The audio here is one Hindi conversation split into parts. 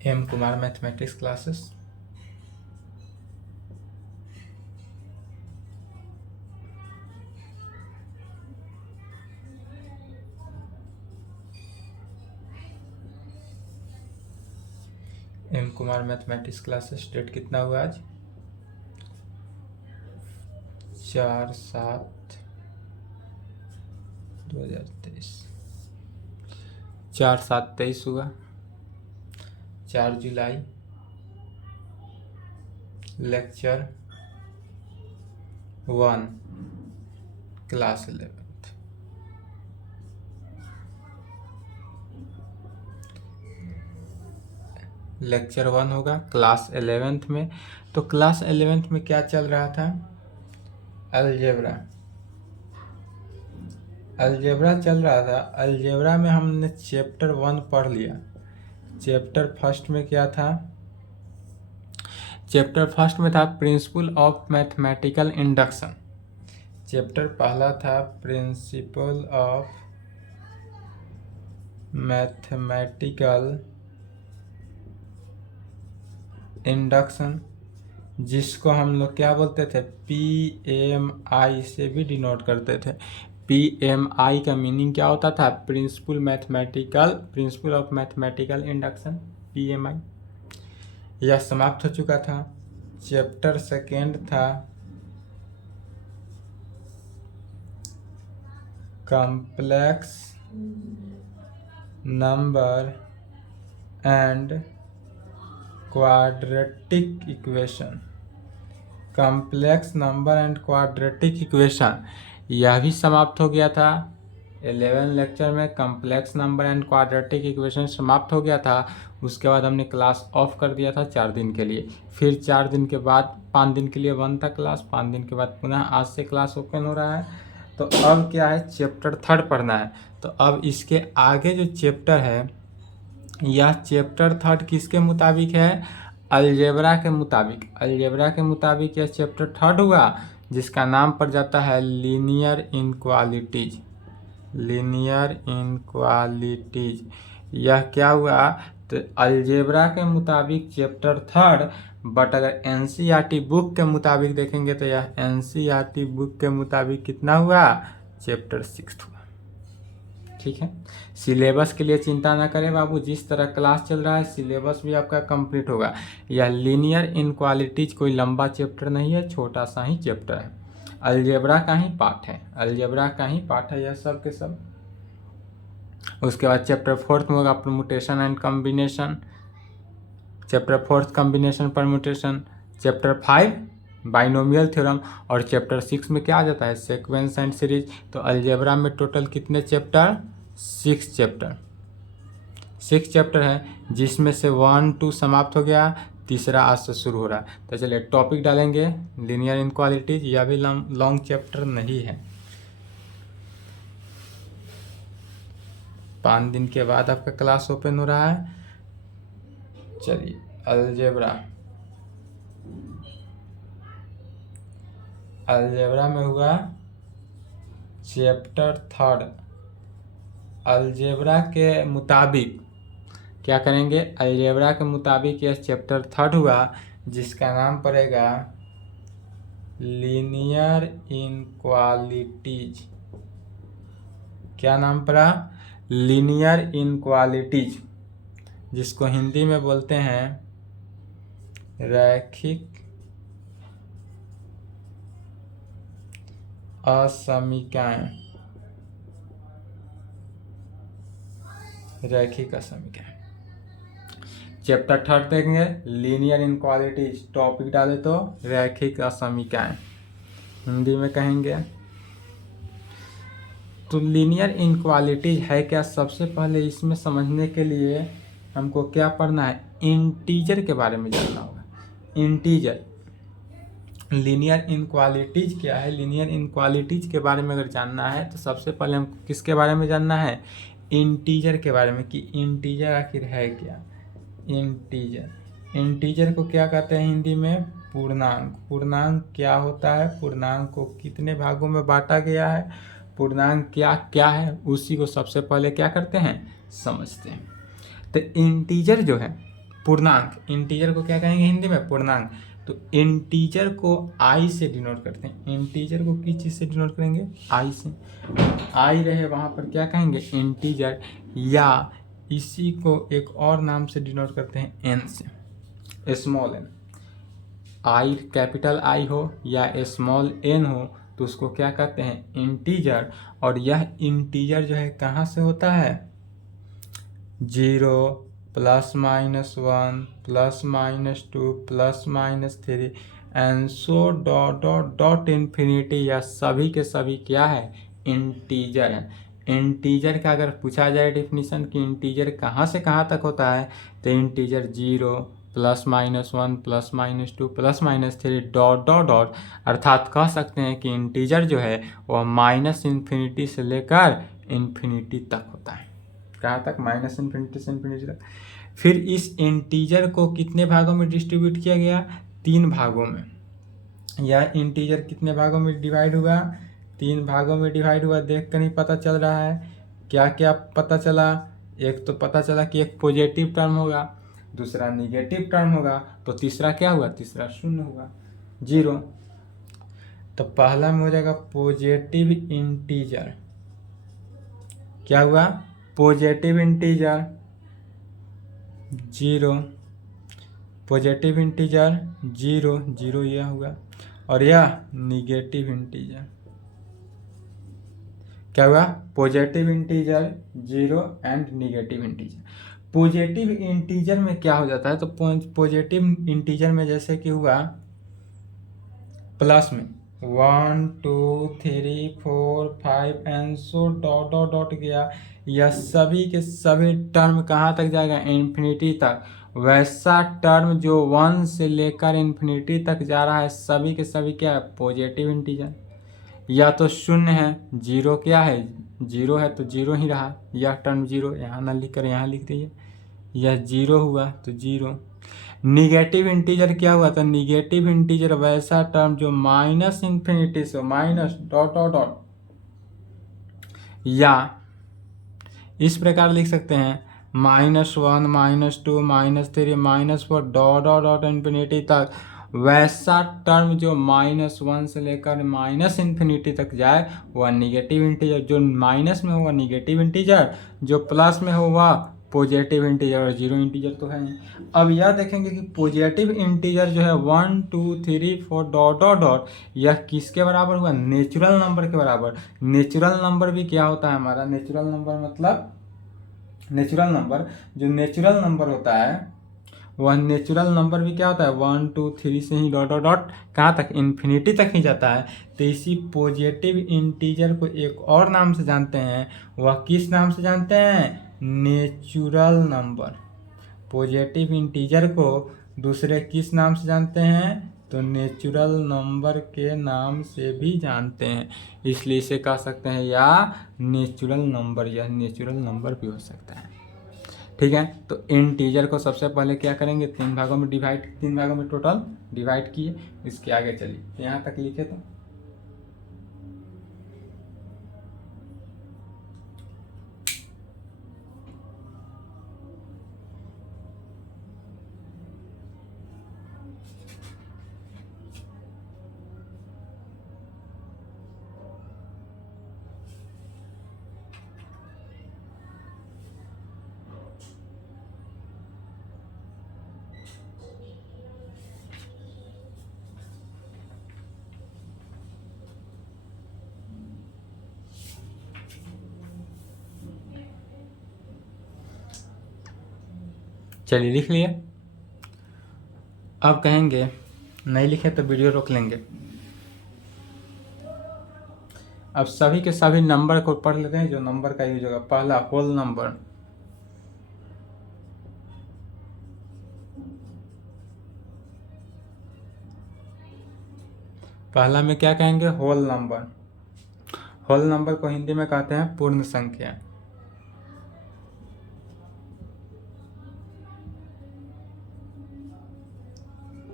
M Kumar mathematics classes. M Kumar mathematics classes. Date कितना हुआ आज? 4/7/2023। 4/7/23 हुआ। 4 जुलाई। Lecture 1 class 11th। लेक्चर 1 होगा क्लास 11th में। तो क्लास 11th में क्या चल रहा था? अलजेब्रा। अलजेब्रा चल रहा था। अलजेब्रा में हमने चैप्टर 1 पढ़ लिया। चैप्टर फर्स्ट में क्या था? चैप्टर फर्स्ट में था principle of mathematical induction. Chapter पहला था प्रिंसिपल ऑफ मैथमेटिकल इंडक्शन, जिसको हम लोग क्या बोलते थे? PMI से भी डिनोट करते थे। PMI का मीनिंग क्या होता था? Principle of mathematical induction, PMI। यह समाप्त हो चुका था। चैप्टर सेकेंड था complex number and quadratic equation. Complex number and quadratic equation यह भी समाप्त हो गया था। 11 लेक्चर में complex number and quadratic equation समाप्त हो गया था। उसके बाद हमने क्लास ऑफ कर दिया था 4 दिन के लिए। फिर 4 दिन के बाद 5 दिन के लिए बंद था क्लास। 5 दिन के बाद पुनः आज से क्लास ओपन हो रहा है। तो अब क्या है? चैप्टर 3 पढ़ना है। तो अब इसके आगे जो चैप्टर है, यह चैप्टर 3 किसके मुताबिक है? अलजेब्रा के मुताबिक। अलजेब्रा के मुताबिक यह चैप्टर 3 हुआ, जिसका नाम पड़ जाता है लीनियर इनक्वालिटीज। लीनियर इनक्वालिटीज यह क्या हुआ? तो अलजेब्रा के मुताबिक चैप्टर 3, बट अगर NCERT बुक के मुताबिक देखेंगे तो यह NCERT बुक के मुताबिक कितना हुआ? चैप्टर 6 हुआ। ठीक है। सिलेबस के लिए चिंता ना करें बाबू, जिस तरह क्लास चल रहा है सिलेबस भी आपका कंप्लीट होगा। यह लीनियर इनक्वालिटीज कोई लंबा चैप्टर नहीं है, छोटा सा ही चैप्टर है। अलजेब्रा का ही पार्ट है। अलजेब्रा का ही पार्ट है यह सब के सब। उसके बाद चैप्टर 4 में होगा permutation and combination. Chapter 4 combination permutation. Chapter 5 binomial theorem. और चैप्टर 6 में क्या आ जाता है? Sequence and series. तो अलजेब्रा में टोटल कितने चैप्टर? 6 चैप्टर। 6 चैप्टर है, जिसमें से 1 2 समाप्त हो गया, तीसरा आज से शुरू हो रहा है। तो चलिए टॉपिक डालेंगे लीनियर इनक्वालिटीज। यह भी लॉन्ग चैप्टर नहीं है। 5 दिन के बाद आपका क्लास ओपन हो रहा है। चलिए अलजेब्रा। अलजेब्रा में हुआ चैप्टर 3। अलजेब्रा के मुताबिक क्या करेंगे? अलजेब्रा के मुताबिक यह चैप्टर 3 हुआ, जिसका नाम पड़ेगा लीनियर इनक्वालिटीज। क्या नाम पड़ा? लीनियर इनक्वालिटीज, जिसको हिंदी में बोलते हैं रैखिक असमीकरण। रैखिक असमीकरण। चैप्टर 3 देखेंगे लीनियर इनक्वालिटीज। टॉपिक डाले तो रैखिक असमीकरण, हिंदी में कहेंगे। तो लीनियर इनक्वालिटीज है क्या? सबसे पहले इसमें समझने के लिए हमको क्या पढ़ना है? इंटीजर के बारे में जानना होगा। इंटीजर। लीनियर इनक्वालिटीज क्या है? लीनियर इनक्वालिटीज के बारे में अगर जानना है तो सबसे पहले हमको किसके बारे में जानना है? इंटीजर के बारे में, कि इंटीजर आखिर है क्या? इंटीजर। इंटीजर को क्या कहते हैं हिंदी में? पूर्णांक। पूर्णांक क्या होता है? पूर्णांक को कितने भागों में बांटा गया है? पूर्णांक क्या क्या है? उसी को सबसे पहले क्या करते हैं? समझते हैं। तो इंटीजर जो है, पूर्णांक। इंटीजर को क्या कहेंगे हिंदी में? पूर्णांक। तो इंटीजर को आई से डिनोट करते हैं। इंटीजर को किस चीज़ से डिनोट करेंगे? आई से। आई रहे वहाँ पर क्या कहेंगे? इंटीजर, या इसी को एक और नाम से डिनोट करते हैं एन से, small N. I capital I हो या स्मॉल एन हो तो उसको क्या कहते हैं? इंटीजर। और यह इंटीजर जो है कहाँ से होता है? 0 +-1 +-2 +-3 and so dot dot dot infinity, या सभी के सभी क्या है? इंटीजर है। इंटीजर का अगर पूछा जाए डेफिनेशन कि इंटीजर कहाँ से कहाँ तक होता है, तो इंटीजर 0 +-1 +-2 +-3 डॉट डॉट डॉट, अर्थात कह सकते हैं कि इंटीजर जो है वह -इन्फिनिटी से लेकर इन्फिनिटी तक होता है। कहाँ तक? -इन्फिनिटी से इन्फिनिटी तक। फिर इस इंटीजर को कितने भागों में डिस्ट्रीब्यूट किया गया? 3 भागों में। यह इंटीजर कितने भागों में डिवाइड हुआ? 3 भागों में डिवाइड हुआ। देख कर ही पता चल रहा है। क्या क्या पता चला? एक तो पता चला कि एक पॉजिटिव टर्म होगा, दूसरा निगेटिव टर्म होगा, तो तीसरा क्या हुआ? तीसरा शून्य होगा, 0। तो पहला में हो जाएगा पॉजिटिव इंटीजर। क्या हुआ? पॉजिटिव इंटीजर 0, पॉजिटिव इंटीजर 0 0 यह हुआ। और यह निगेटिव इंटीजर क्या हुआ? Positive integer 0 and negative integer. Positive integer में क्या हो जाता है? तो पॉजिटिव इंटीजर में जैसे कि हुआ प्लस में 1 2 3 4 5 and so dot dot dot गया, यह सभी के सभी टर्म कहाँ तक जाएगा? इन्फिनिटी तक। वैसा टर्म जो 1 से लेकर इन्फिनिटी तक जा रहा है, सभी के सभी क्या है? Positive integer. या तो शून्य है, 0 क्या है? 0 है तो 0 ही रहा, यह टर्म 0, यहाँ ना लिख कर यहाँ लिख दीजिए, यह 0 हुआ तो 0। निगेटिव इंटीजर क्या हुआ? तो निगेटिव इंटीजर वैसा टर्म जो -इन्फिनिटी से माइनस डॉट डॉट डॉट, या इस प्रकार लिख सकते हैं -1 -2 -3 -4 डॉट डॉट डॉट इन्फिनिटी तक। वैसा टर्म जो -1 से लेकर इन्फिनिटी तक जाए वह निगेटिव इंटीजर। जो माइनस में होगा निगेटिव इंटीजर, जो प्लस में होगा पॉजिटिव इंटीजर, और 0 इंटीजर तो है नहीं। अब यह देखेंगे कि पॉजिटिव इंटीजर जो है 1 2 3 4 डॉट डॉट डॉट, यह किसके बराबर हुआ? नेचुरल नंबर के बराबर। नेचुरल नंबर भी क्या होता है हमारा? नेचुरल नंबर मतलब नेचुरल नंबर, जो नेचुरल नंबर होता है वह नेचुरल नंबर भी क्या होता है? 1 2 3 से ही डॉट डॉट डॉट कहाँ तक? इन्फिनिटी तक ही जाता है। तो इसी पॉजिटिव इंटीजर को एक और नाम से जानते हैं। वह किस नाम से जानते हैं? Natural number. पॉजिटिव इंटीजर को दूसरे किस नाम से जानते हैं? तो नेचुरल नंबर के नाम से भी जानते हैं। इसलिए इसे कह सकते हैं या नेचुरल नंबर, या नेचुरल नंबर भी हो सकता है। ठीक है, तो इंटीजर को सबसे पहले क्या करेंगे? 3 भागों में डिवाइड, 3 भागों में टोटल डिवाइड किए। इसके आगे चलिए, तो यहाँ तक लिखे तो चलिए लिख लिए। अब कहेंगे नहीं लिखे तो वीडियो रोक लेंगे। अब सभी के सभी नंबर को पढ़ लेते हैं जो नंबर का यूज होगा। पहला होल नंबर, पहला में क्या कहेंगे? Whole number. होल नंबर को हिंदी में कहते हैं पूर्ण संख्या।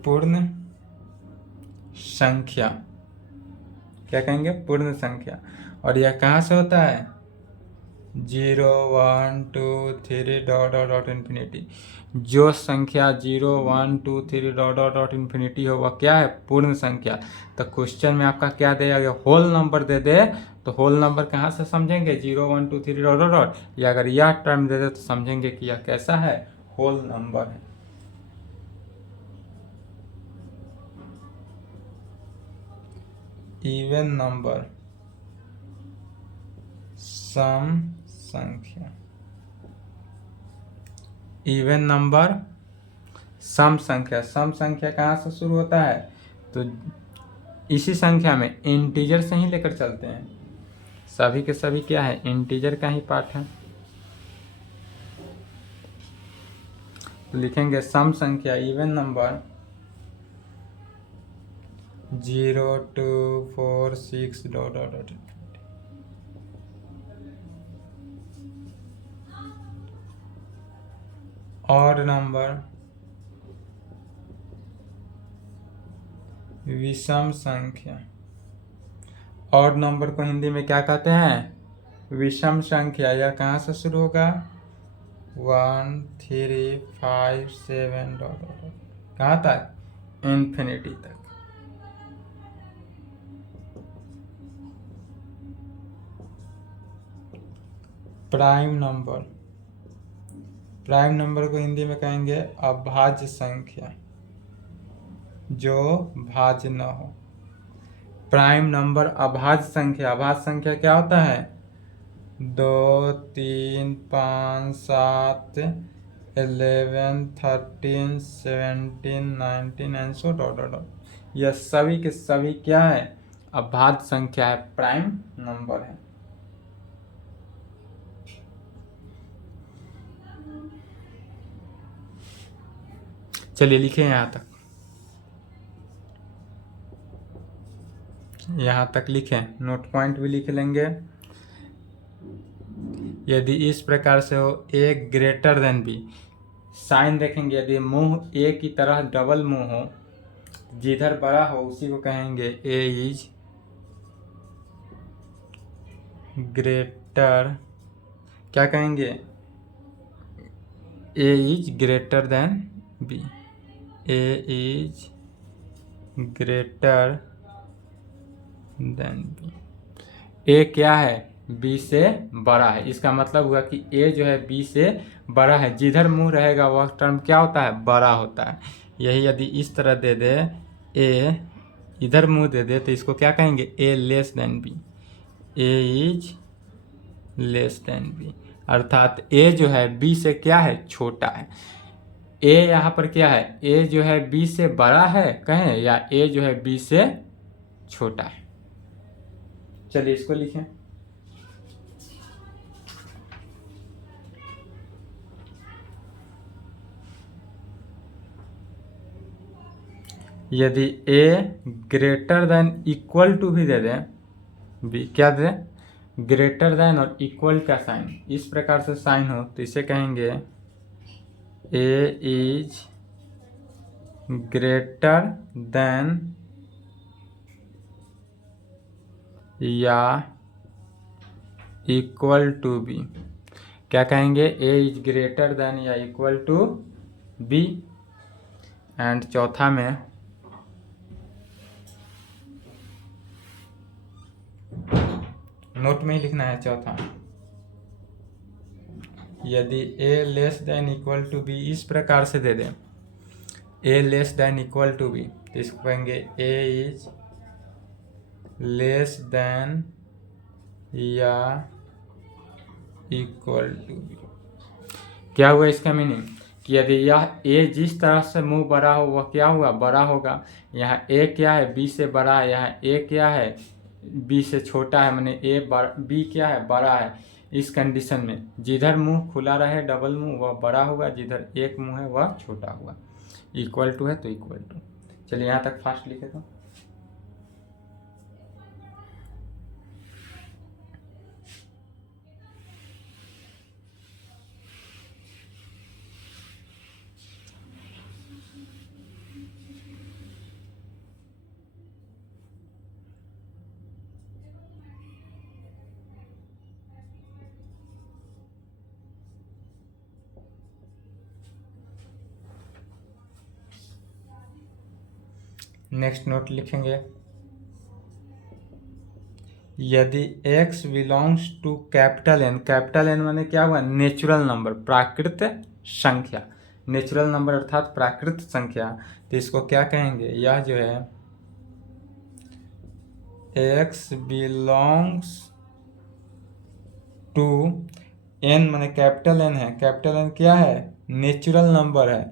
पूर्ण संख्या क्या कहेंगे? पूर्ण संख्या। और यह कहाँ से होता है? 0 1 2 3 डॉट डॉट डॉट इन्फिनिटी। जो संख्या 0 1 2 3 डॉट डॉट डॉट इन्फिनिटी हो वह क्या है? पूर्ण संख्या। तो क्वेश्चन में आपका क्या दे, अगर होल नंबर दे दे तो होल नंबर कहाँ से समझेंगे? 0 1 2 3 डॉट डॉट डॉट, या अगर यह टर्म दे दे तो समझेंगे कि यह कैसा है? होल नंबर है। इवन नंबर, सम संख्या। इवन नंबर सम संख्या। सम संख्या कहाँ से शुरू होता है? तो इसी संख्या में इंटीजर से ही लेकर चलते हैं। सभी के सभी क्या है? इंटीजर का ही पार्ट है। तो लिखेंगे सम संख्या even number 0 2 4 6 dot dot dot. Odd number विषम संख्या। ऑड नंबर को हिंदी में क्या कहते हैं? विषम संख्या। यह कहाँ से शुरू होगा? 1 3 5 7 डॉट डॉट डॉट, कहाँ तक? इन्फिनिटी तक। Prime number. प्राइम नंबर को हिंदी में कहेंगे अभाज्य संख्या, जो भाज्य न हो। प्राइम नंबर अभाज्य संख्या। अभाज्य संख्या क्या होता है? 2 3 5 7 11 13 17 19 and so dot dot dot. यह सभी के सभी क्या है? अभाज्य संख्या है, प्राइम नंबर है। चलिए लिखे यहाँ तक। यहाँ तक लिखें, नोट पॉइंट भी लिख लेंगे। यदि इस प्रकार से हो ए ग्रेटर देन बी, साइन देखेंगे। यदि मुंह ए की तरह डबल मुंह हो, जिधर बड़ा हो उसी को कहेंगे ए इज ग्रेटर, क्या कहेंगे? A is greater than B. A is greater than B. A क्या है? बी से बड़ा है। इसका मतलब हुआ कि ए जो है बी से बड़ा है। जिधर मुंह रहेगा वह टर्म क्या होता है? बड़ा होता है। यही यदि इस तरह दे दे, ए इधर मुंह दे दे, तो इसको क्या कहेंगे? A less than B. A is less than B, अर्थात ए जो है बी से क्या है? छोटा है। ए यहाँ पर क्या है? ए जो है बी से बड़ा है कहें, या ए जो है बी से छोटा है। चलिए इसको लिखें। यदि A greater than equal to B दे दें, बी क्या दे? ग्रेटर देन और इक्वल का साइन, इस प्रकार से साइन हो तो इसे कहेंगे ए इज ग्रेटर देन या इक्वल टू बी। क्या कहेंगे? ए इज ग्रेटर देन या इक्वल टू बी। एंड चौथा में नोट में ही लिखना है चौथा। यदि A less than equal to B इस प्रकार से दे दें, A less than equal to B, तो इसको कहेंगे ए इज लेस देन या इक्वल टू बी। क्या हुआ इसका मीनिंग? कि यदि यह ए जिस तरह से मुंह बड़ा हो वह क्या हुआ? बड़ा होगा। यहाँ ए क्या है? बी से बड़ा है। यहाँ ए क्या है? बी से छोटा है। माने ए बी क्या है? बड़ा है। इस कंडीशन में जिधर मुंह खुला रहे डबल मुंह वह बड़ा होगा, जिधर एक मुंह है वह छोटा हुआ। इक्वल टू है तो इक्वल टू। चलिए यहाँ तक फास्ट लिखे तो। नेक्स्ट नोट लिखेंगे, यदि x belongs to capital N माने क्या हुआ, नेचुरल नंबर, प्राकृत संख्या, नेचुरल नंबर अर्थात प्राकृत संख्या, तो इसको क्या कहेंगे, यह जो है x बिलोंग्स टू n माने कैपिटल N है, कैपिटल N क्या है, नेचुरल नंबर है,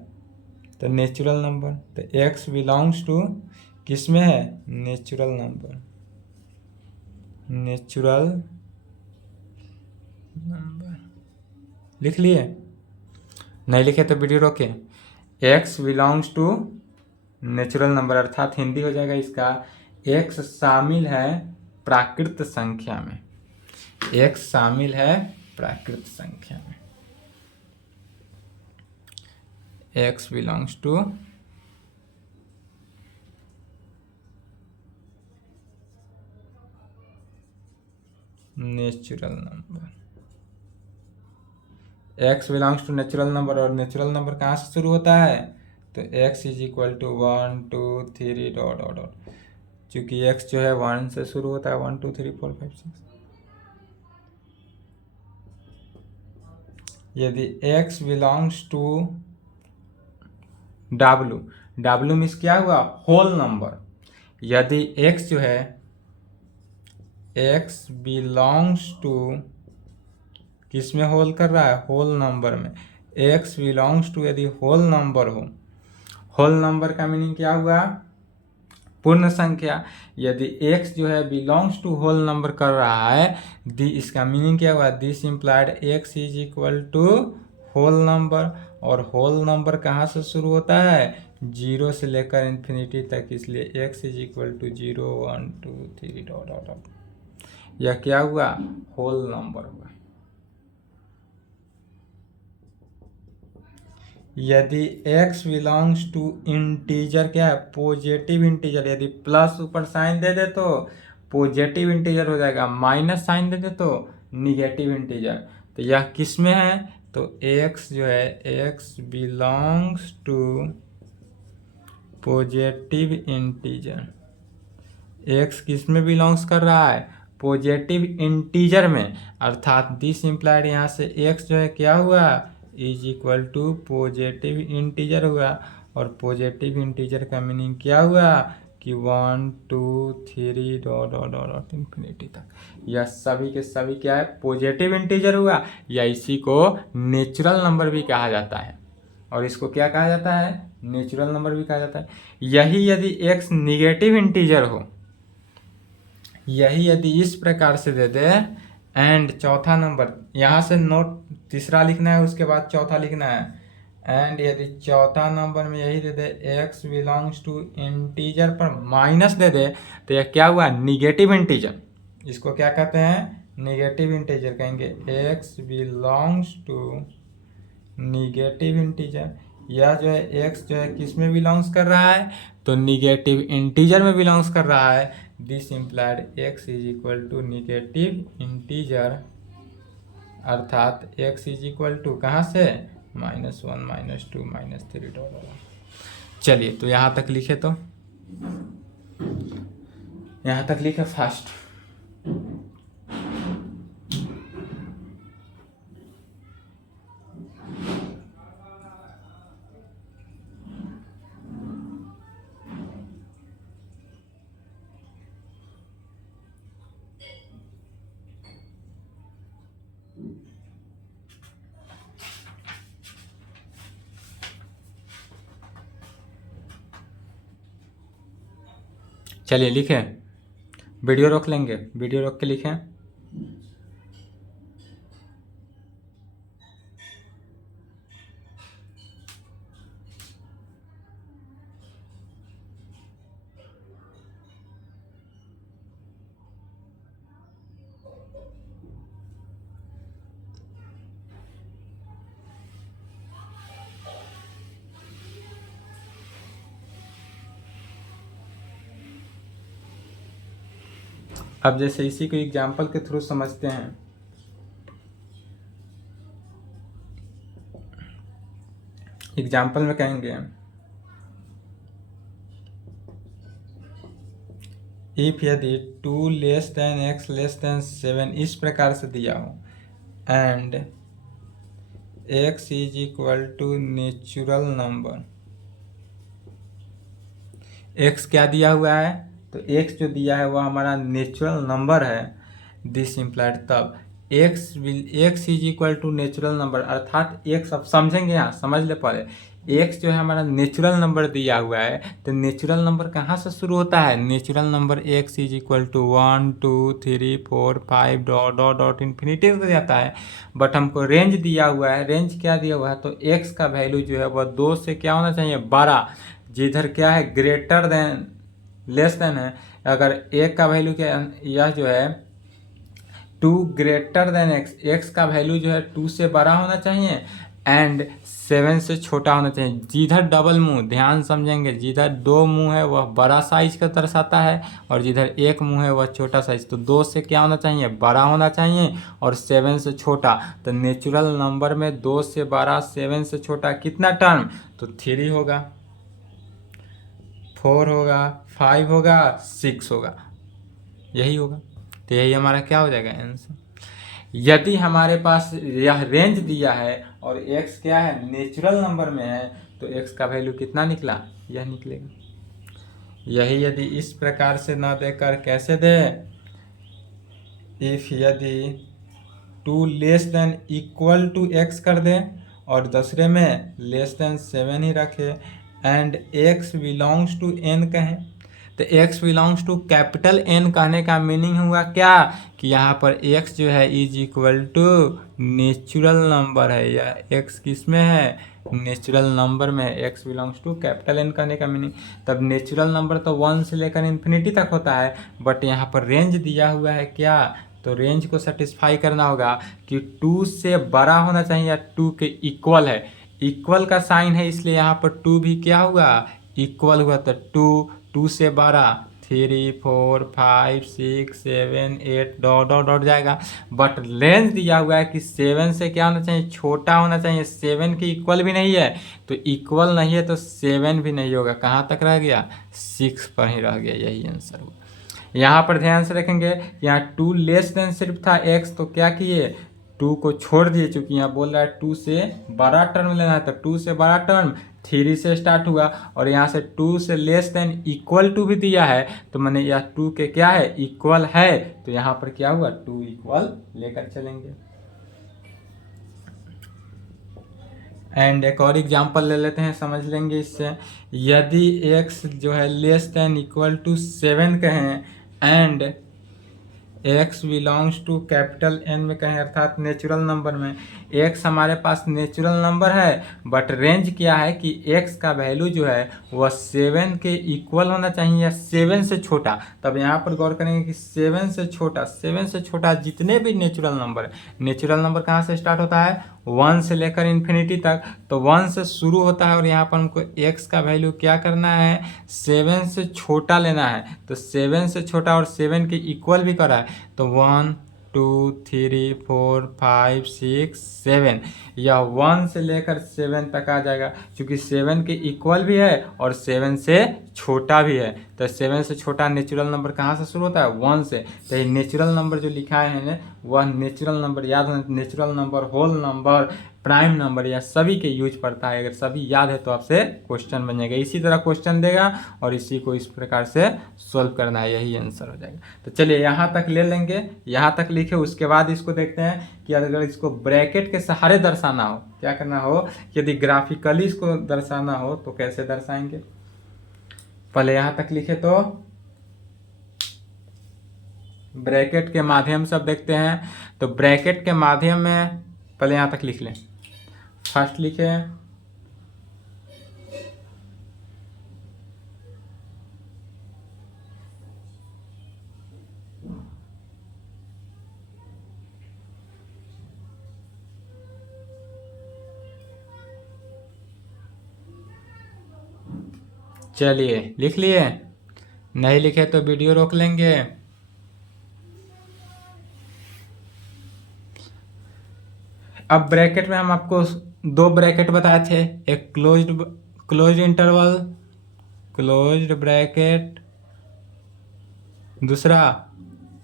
तो नेचुरल नंबर, तो x बिलोंग्स टू किस में है, नेचुरल नंबर, नेचुरल नंबर लिख लिए, नहीं लिखे तो वीडियो रोके। x belongs to natural number अर्थात हिंदी हो जाएगा इसका, x शामिल है प्राकृत संख्या में, x शामिल है प्राकृत संख्या में, x belongs to natural number, x belongs to natural number, और नेचुरल नंबर कहाँ से शुरू होता है, तो x is equal to 1 2 3 dot dot dot, चूंकि x जो है 1 से शुरू होता है, 1 2 3 4 5 6, यदि x belongs to w means क्या हुआ, होल नंबर, यदि x जो है x बिलोंग्स टू किस में होल कर रहा है, होल नंबर में, x बिलोंग्स टू यदि होल नंबर हो, होल नंबर का मीनिंग क्या हुआ, पूर्ण संख्या, यदि x जो है बिलोंग्स टू होल नंबर कर रहा है, दी इसका मीनिंग क्या हुआ, this implied x is equal to whole number, और होल नंबर कहाँ से शुरू होता है, 0 से लेकर इन्फिनिटी तक, इसलिए x is equal to 0 1 2 3 dot dot dot, यह क्या हुआ, होल नंबर हुआ। यदि x बिलोंग्स टू इंटीजर क्या है, पॉजिटिव इंटीजर, यदि प्लस ऊपर साइन दे दे तो पॉजिटिव इंटीजर हो जाएगा, माइनस साइन दे दे तो निगेटिव इंटीजर, तो यह किस में है, तो x जो है x belongs to positive integer, x किस में बिलोंग्स कर रहा है, पॉजिटिव इंटीजर में, अर्थात दिस इम्प्लाइड यहाँ से x जो है क्या हुआ, is equal to positive integer हुआ, और पॉजिटिव इंटीजर का मीनिंग क्या हुआ कि 1 2 3 डॉट डॉट डॉट इन्फिनिटी तक, यह सभी के सभी क्या है, पॉजिटिव इंटीजर हुआ, या इसी को नेचुरल नंबर भी कहा जाता है, और इसको क्या कहा जाता है, नेचुरल नंबर भी कहा जाता है। यही यदि x निगेटिव इंटीजर हो, यही यदि इस प्रकार से दे दे, एंड चौथा नंबर यहाँ से नोट तीसरा लिखना है, उसके बाद चौथा लिखना है, एंड यदि चौथा नंबर में यही दे दे x बिलोंग्स टू इंटीजर पर माइनस दे दे, तो यह क्या हुआ, निगेटिव इंटीजर, इसको क्या कहते हैं, निगेटिव इंटीजर कहेंगे, x belongs to negative integer, यह जो है x जो है किस में बिलोंग्स कर रहा है, तो निगेटिव इंटीजर में बिलोंग्स कर रहा है, this implied x is equal to negative integer, अर्थात x इज इक्वल टू कहाँ से, -1 -2 -3 डॉट। चलिए तो यहाँ तक लिखे, तो यहाँ तक लिखे फास्ट, चलिए लिखें, वीडियो रोक लेंगे, वीडियो रोक के लिखें, अब जैसे इसी को एग्जाम्पल के थ्रू समझते हैं, एग्जाम्पल में कहेंगे इफ यदि 2 less than x less than 7 इस प्रकार से दिया हो and x is equal to natural number, x क्या दिया हुआ है, तो x जो दिया है वह हमारा नेचुरल नंबर है, दिस इम्प्लाइड तब x is equal to natural number, अर्थात x, अब समझेंगे, यहाँ समझ ले पहले, x जो है हमारा नेचुरल नंबर दिया हुआ है, तो नेचुरल नंबर कहाँ से शुरू होता है, natural number x is equal to 1 2 3 4 5 dot dot dot infinity हो जाता है, बट हमको रेंज दिया हुआ है, रेंज क्या दिया हुआ है, तो x का वैल्यू जो है वह 2 से क्या होना चाहिए, 12, जिधर क्या है ग्रेटर देन लेस देन है, अगर एक का वैल्यू क्या, यह जो है 2 ग्रेटर देन x का वैल्यू जो है 2 से बड़ा होना चाहिए एंड 7 से छोटा होना चाहिए, जिधर डबल मुंह, ध्यान समझेंगे, जिधर 2 मुंह है वह बड़ा साइज का दर्शाता है और जिधर एक मुंह है वह छोटा साइज, तो 2 से क्या होना चाहिए, बड़ा होना चाहिए और 7 से छोटा, तो नेचुरल नंबर में 2 से बड़ा 7 से छोटा कितना टर्म, तो 3 होगा, 4 होगा, 5 होगा, 6 होगा, यही होगा, तो यही हमारा क्या हो जाएगा आंसर। यदि हमारे पास यह रेंज दिया है और x क्या है, नेचुरल नंबर में है, तो x का वैल्यू कितना निकला, यह निकलेगा। यही यदि इस प्रकार से न देकर कैसे दे, इफ यदि 2 less than equal to x कर दे और दूसरे में लेस देन 7 ही रखे and x belongs to n कहें, तो x belongs to capital N कहने का मीनिंग हुआ क्या, कि यहाँ पर x जो है is equal to natural number है, या x किस में है, नेचुरल नंबर में है, x belongs to capital N कहने का मीनिंग, तब नेचुरल नंबर तो 1 से लेकर इन्फिनिटी तक होता है, बट यहाँ पर रेंज दिया हुआ है क्या, तो रेंज को सेटिस्फाई करना होगा कि 2 से बड़ा होना चाहिए या 2 के इक्वल है, इक्वल का साइन है इसलिए यहाँ पर 2 भी क्या हुआ, इक्वल हुआ, तो 2 से 12 3 4 5 6 7 8 डॉट डॉट डॉट जाएगा, बट रेंज दिया हुआ है कि 7 से क्या होना चाहिए, छोटा होना चाहिए, 7 के इक्वल भी नहीं है, तो इक्वल नहीं है तो 7 भी नहीं होगा, कहाँ तक रह गया, 6 पर ही रह गया, यही आंसर हुआ। यहाँ पर ध्यान से रखेंगे, यहाँ 2 लेस देन सिर्फ था x, तो क्या किए, 2 को छोड़ दिए, चूंकि यहाँ बोल रहा है 2 से बड़ा टर्म लेना है, तो 2 से बड़ा टर्म 3 से स्टार्ट हुआ और यहाँ से 2 से लेस देन इक्वल टू भी दिया है, तो मैंने यह 2 के क्या है, इक्वल है, तो यहाँ पर क्या हुआ, 2 इक्वल लेकर चलेंगे। एंड एक और एग्जाम्पल ले लेते हैं, समझ लेंगे इससे, यदि x जो है लेस देन इक्वल टू 7 कहें and x belongs to capital N में कहें, अर्थात नेचुरल नंबर में, x हमारे पास नेचुरल नंबर है, बट रेंज क्या है कि x का वैल्यू जो है वह 7 के इक्वल होना चाहिए या 7 से छोटा, तब यहाँ पर गौर करेंगे कि 7 से छोटा जितने भी नेचुरल नंबर है, नेचुरल नंबर कहाँ से स्टार्ट होता है, 1 से लेकर इन्फिनिटी तक, तो 1 से शुरू होता है और यहाँ पर हमको x का वैल्यू क्या करना है, 7 से छोटा लेना है, तो 7 से छोटा और 7 के इक्वल भी करा है, तो 1 2 3 4 5 6 7, या 1 से लेकर 7 तक आ जाएगा, क्योंकि 7 के इक्वल भी है और 7 से छोटा भी है, तो 7 से छोटा नेचुरल नंबर कहाँ से शुरू होता है, 1 से, तो ये नेचुरल नंबर जो लिखा है वह नेचुरल नंबर याद होना, natural number, whole number, prime number, या सभी के यूज पड़ता है, अगर सभी याद है तो आपसे क्वेश्चन बन जाएगा, इसी तरह क्वेश्चन देगा और इसी को इस प्रकार से सॉल्व करना है, यही आंसर हो जाएगा। तो चलिए यहाँ तक ले लेंगे, यहाँ तक लिखे, उसके बाद इसको देखते हैं कि अगर इसको ब्रैकेट के सहारे दर्शाना हो, क्या करना हो, यदि ग्राफिकली इसको दर्शाना हो तो कैसे दर्शाएंगे। पहले यहाँ तक लिखे तो ब्रैकेट के माध्यम से अब देखते हैं, तो ब्रैकेट के माध्यम में पहले यहाँ तक लिख लें, फर्स्ट लिखे चलिए लिख लिए, नहीं लिखे तो वीडियो रोक लेंगे। अब ब्रैकेट में हम आपको 2 ब्रैकेट बताए थे, एक क्लोज्ड इंटरवल, क्लोज्ड ब्रैकेट दूसरा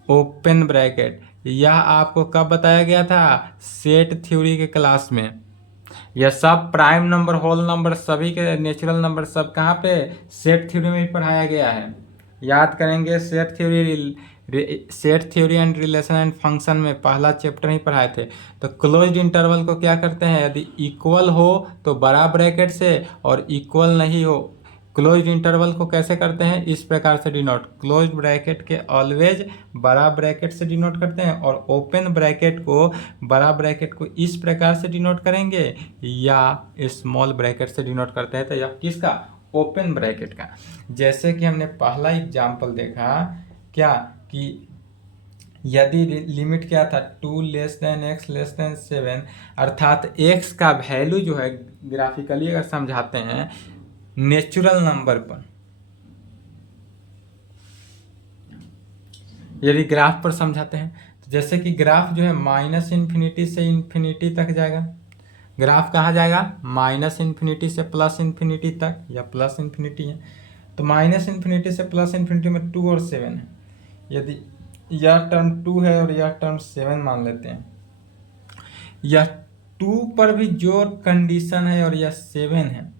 ओपन ब्रैकेट, यह आपको कब बताया गया था? सेट थ्योरी के क्लास में। यह सब प्राइम नंबर, होल नंबर, सभी के नेचुरल नंबर सब कहाँ पे? सेट थ्योरी में ही पढ़ाया गया है। याद करेंगे set theory and relation and function में पहला चैप्टर ही पढ़ाए थे। तो क्लोज्ड इंटरवल को क्या करते हैं? यदि इक्वल हो तो बड़ा ब्रैकेट से, और इक्वल नहीं हो, क्लोज्ड इंटरवल को कैसे करते हैं? इस प्रकार से डिनोट, क्लोज्ड ब्रैकेट के ऑलवेज बड़ा ब्रैकेट से डिनोट करते हैं, और ओपन ब्रैकेट को, बड़ा ब्रैकेट को इस प्रकार से डिनोट करेंगे, या स्मॉल ब्रैकेट से डिनोट करते हैं। तो यह किसका? ओपन ब्रैकेट का। जैसे कि हमने पहला एग्जाम्पल देखा क्या, कि यदि लिमिट क्या था? 2 less than x less than 7, अर्थात x का वैल्यू जो है, ग्राफिकली अगर समझाते हैं नेचुरल नंबर पर, यदि ग्राफ पर समझाते हैं तो जैसे कि ग्राफ जो है माइनस इन्फिनिटी से इन्फिनिटी तक जाएगा। ग्राफ कहाँ जाएगा? माइनस इन्फिनिटी से प्लस इन्फिनिटी तक, या प्लस इन्फिनिटी है तो माइनस इन्फिनिटी से प्लस इन्फिनिटी में 2 और 7 है। यदि यह टर्म 2 है और यह टर्म 7 मान लेते हैं, यह 2 पर भी जो कंडीशन है और यह 7 है,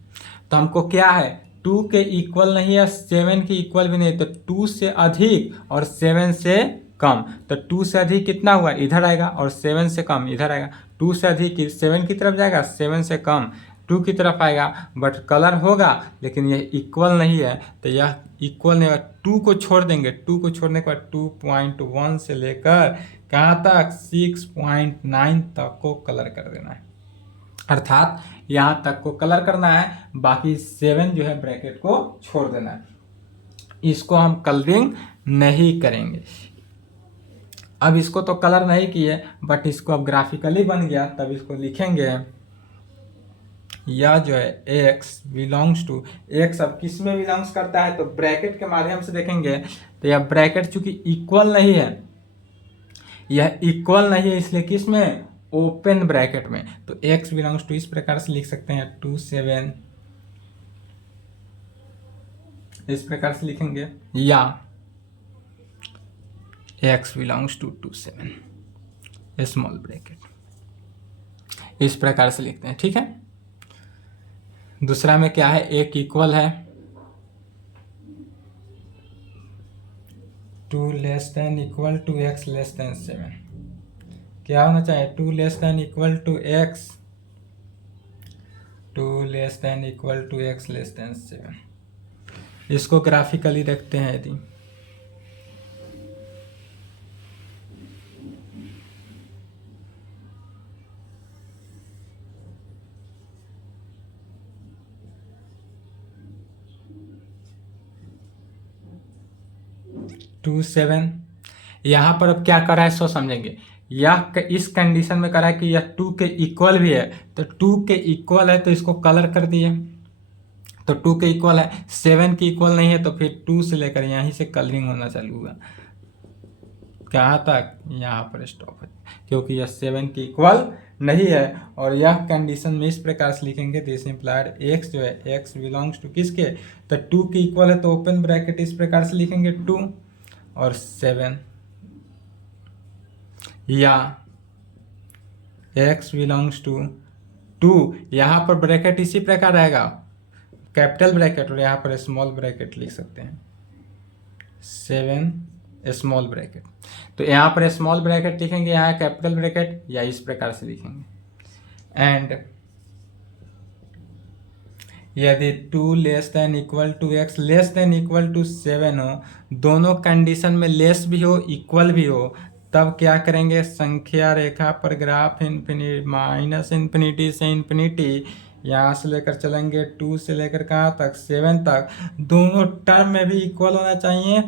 तो हमको क्या है? 2 के इक्वल नहीं है, 7 के इक्वल भी नहीं, तो 2 से अधिक और 7 से कम। तो 2 से अधिक कितना हुआ? इधर आएगा, और 7 से कम इधर आएगा। 2 से अधिक 7 की तरफ जाएगा, 7 से कम 2 की तरफ आएगा, बट कलर होगा, लेकिन यह इक्वल नहीं है, तो यह इक्वल नहीं होगा। 2 को छोड़ देंगे, 2 को छोड़ने के बाद 2.1 से लेकर कहाँ तक? 6.9 तक को कलर कर देना है, अर्थात यहाँ तक को कलर करना है, बाकी 7 जो है ब्रैकेट को छोड़ देना है। इसको हम कलरिंग नहीं करेंगे। अब इसको तो कलर नहीं किए, बट इसको अब ग्राफिकली बन गया, तब इसको लिखेंगे। यह जो है x बिलोंग्स टू, x अब किस में बिलोंग्स करता है? तो ब्रैकेट के माध्यम से देखेंगे, तो यह ब्रैकेट चूंकि इक्वल नहीं है, यह इक्वल नहीं है, इसलिए किस में? ओपन ब्रैकेट में। तो x बिलोंग्स टू इस प्रकार से लिख सकते हैं 2 7, इस प्रकार से लिखेंगे, या x belongs to 2 7 small bracket, इस प्रकार से लिखते हैं। ठीक है। दूसरा में क्या है? एक इक्वल है 2 less than equal to x less than 7। क्या होना चाहिए? 2 less than equal to x, 2 less than equal to x less than 7। इसको ग्राफिकली देखते हैं। यदि 2 7, यहाँ पर अब क्या करा है सो समझेंगे। यह इस कंडीशन में करा है कि यह 2 के इक्वल भी है, तो 2 के इक्वल है तो इसको कलर कर दिए, तो 2 के इक्वल है, 7 के इक्वल नहीं है, तो फिर 2 से लेकर यहीं से कलरिंग होना चालू हुआ, कहाँ तक? यहाँ पर स्टॉप है, क्योंकि यह 7 के इक्वल नहीं है। और यह कंडीशन में इस प्रकार से लिखेंगे, दिस इम्प्लाइड x जो है x बिलोंग्स टू किसके? तो 2 के इक्वल है, तो ओपन ब्रैकेट इस प्रकार से लिखेंगे 2 और 7, या x बिलोंग्स टू 2, यहाँ पर ब्रैकेट इसी प्रकार रहेगा, कैपिटल ब्रैकेट, और यहाँ पर स्मॉल ब्रैकेट लिख सकते हैं 7 स्मॉल ब्रैकेट। तो यहाँ पर स्मॉल ब्रैकेट लिखेंगे, यहाँ कैपिटल ब्रैकेट, या इस प्रकार से लिखेंगे। एंड यदि 2 less than equal to x less than equal to 7 हो, दोनों कंडीशन में लेस भी हो इक्वल भी हो, तब क्या करेंगे? संख्या रेखा पर ग्राफ माइनस इन्फिनिटी से इन्फिनिटी, यहाँ से लेकर चलेंगे 2 से लेकर कहाँ तक? 7 तक, दोनों टर्म में भी इक्वल होना चाहिए।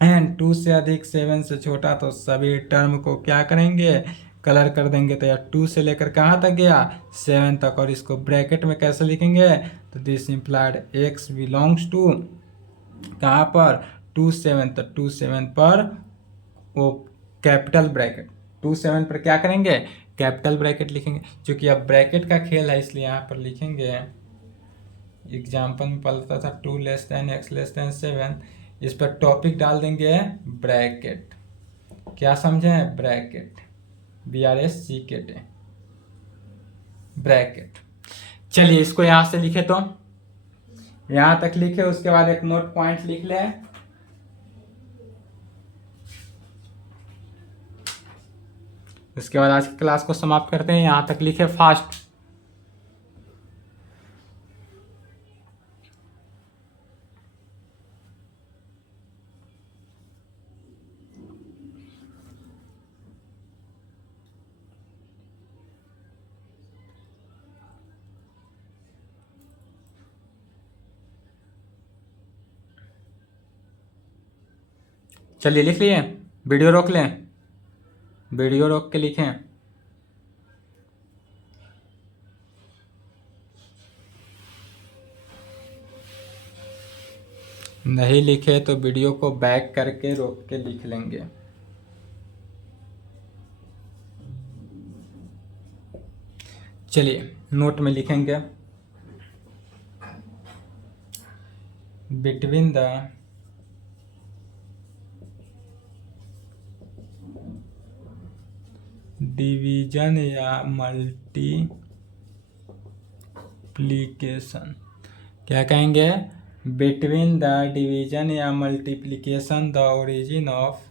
एंड 2 से अधिक 7 से छोटा, तो सभी टर्म को क्या करेंगे? कलर कर देंगे। तो यार 2 से लेकर कहाँ तक गया? 7 तक। और इसको ब्रैकेट में कैसे लिखेंगे? तो this implied x belongs to कहाँ पर? 2 7, तो 2 7 पर वो कैपिटल ब्रैकेट, 2 7 पर क्या करेंगे? कैपिटल ब्रैकेट लिखेंगे। क्योंकि अब ब्रैकेट का खेल है इसलिए यहाँ पर लिखेंगे, एग्जाम्पल में पढ़ता था 2 less than x less than 7, इस पर टॉपिक डाल देंगे ब्रैकेट। क्या समझे? Bracket, BRACKET, bracket. चलिए इसको यहां से लिखे, तो यहां तक लिखे, उसके बाद एक नोट पॉइंट लिख ले। इसके बाद आज की क्लास को समाप्त करते हैं। यहां तक लिखे फास्ट। चलिए लिख लिए। वीडियो रोक लें, वीडियो रोक के लिखें। नहीं लिखे तो वीडियो को बैक करके रोक के लिख लेंगे। चलिए नोट में लिखेंगे, बिटवीन द डिवीजन या मल्टीप्लिकेशन। क्या कहेंगे? बिटवीन द डिवीजन या multiplication the origin of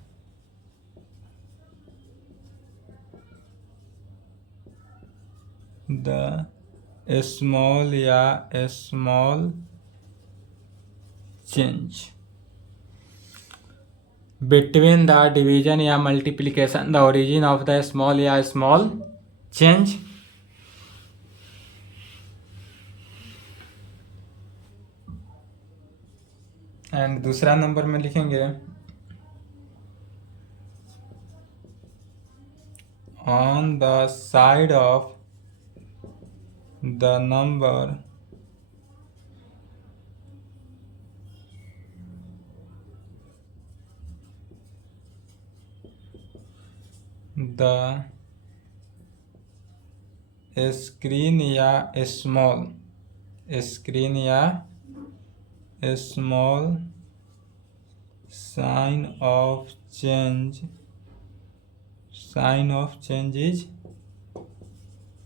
the small या small change. Between the division या multiplication the origin of the small या स्मॉल चेंज। एंड दूसरा नंबर में लिखेंगे, on the side of the number the screen या small sign of change is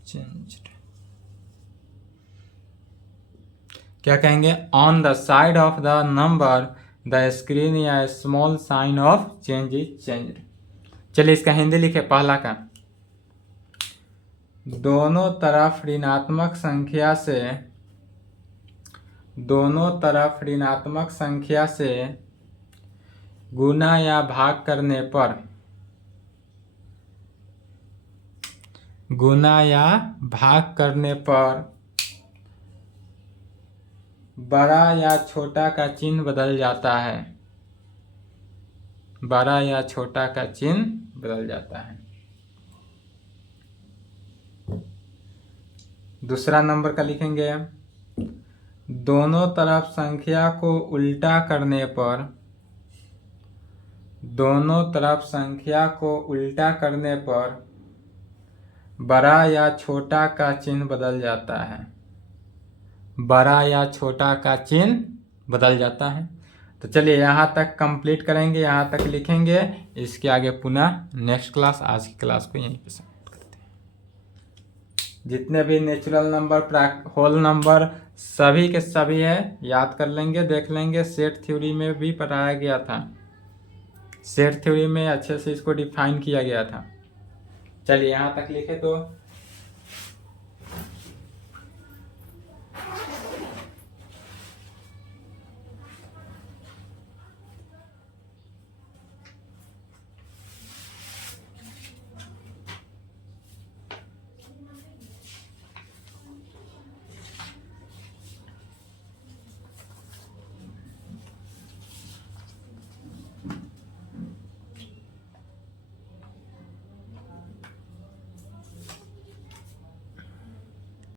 changed. क्या कहेंगे? On the side of the number the screen या small sign of change is changed. चलिए इसका हिंदी लिखे। पहला का, दोनों तरफ ऋणात्मक संख्या से गुना या भाग करने पर बड़ा या छोटा का चिन्ह बदल जाता है। बड़ा या छोटा का चिन्ह बदल जाता है। दूसरा नंबर का लिखेंगे, दोनों तरफ संख्या को उल्टा करने पर बड़ा या छोटा का चिन्ह बदल जाता है। बड़ा या छोटा का चिन्ह बदल जाता है। तो चलिए यहाँ तक कंप्लीट करेंगे, यहाँ तक लिखेंगे। इसके आगे पुनः नेक्स्ट क्लास, आज की क्लास को यहीं पे समाप्त करते हैं। जितने भी नेचुरल नंबर, होल नंबर, सभी के सभी है, याद कर लेंगे, देख लेंगे। सेट थ्योरी में भी पढ़ाया गया था। सेट थ्योरी में अच्छे से इसको डिफाइन किया गया था। चलिए यहाँ तक लिखे तो